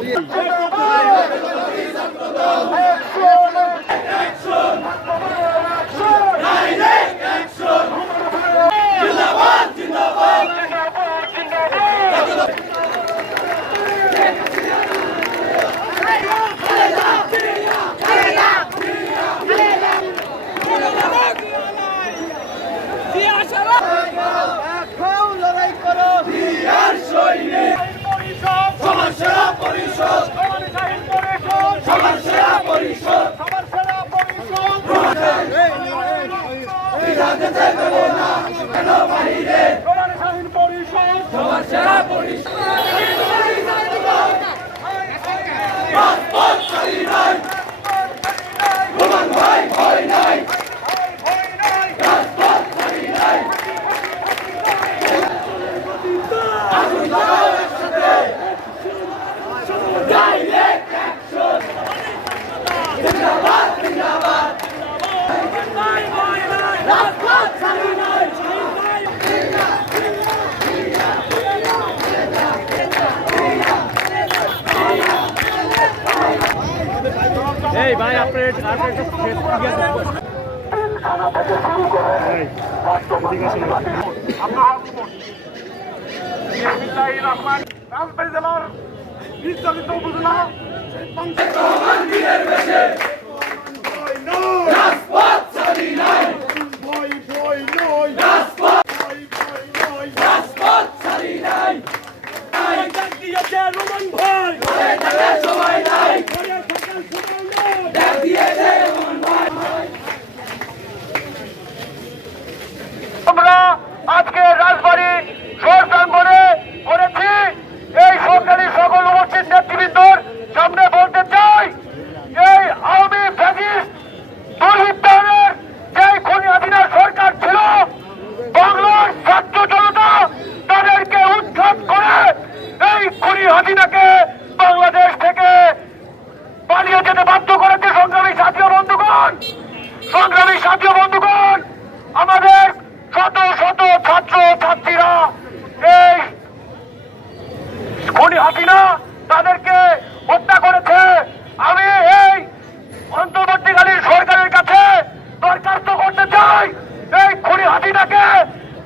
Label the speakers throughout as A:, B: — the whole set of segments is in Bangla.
A: এই ভাই আপনার
B: রাজবাড়ী জেলার বিস্তারিত উপজেলা রোমান ভাই। খুনি হাসিনা তাদেরকে হত্যা করেছে। আমি এই অন্তর্বর্তীকালীন সরকারের কাছে দরখাস্ত করতে চাই। এই খুনি হাসিনাকে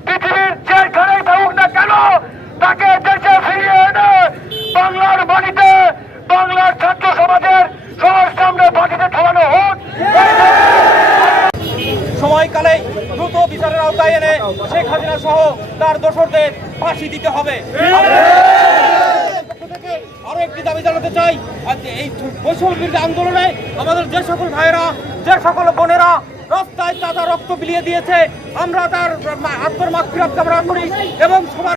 B: পৃথিবীর যেখানেই থাকুক না কেন, তাকে দেশে ফিরিয়ে এনে বাংলার মাটিতে, বাংলার ছাত্র সমাজের সবার সামনে মাটিতে ঠোলানো হোক।
C: সময়কালে দ্রুত বিচারের আওতায় এনে শেখ হাসিনা সহ তার দোসরদের ফাঁসি দিতে হবে। একটি দাবি জানাতে চাই এই বৈষম্য আন্দোলনে আমাদের যে সকল ভাইয়েরা, যে সকল বোনেরা রক্তায় তাজা রক্ত বিলিয়ে দিয়েছে, আমরা তার আত্মর মাগ আমরা করি এবং সবার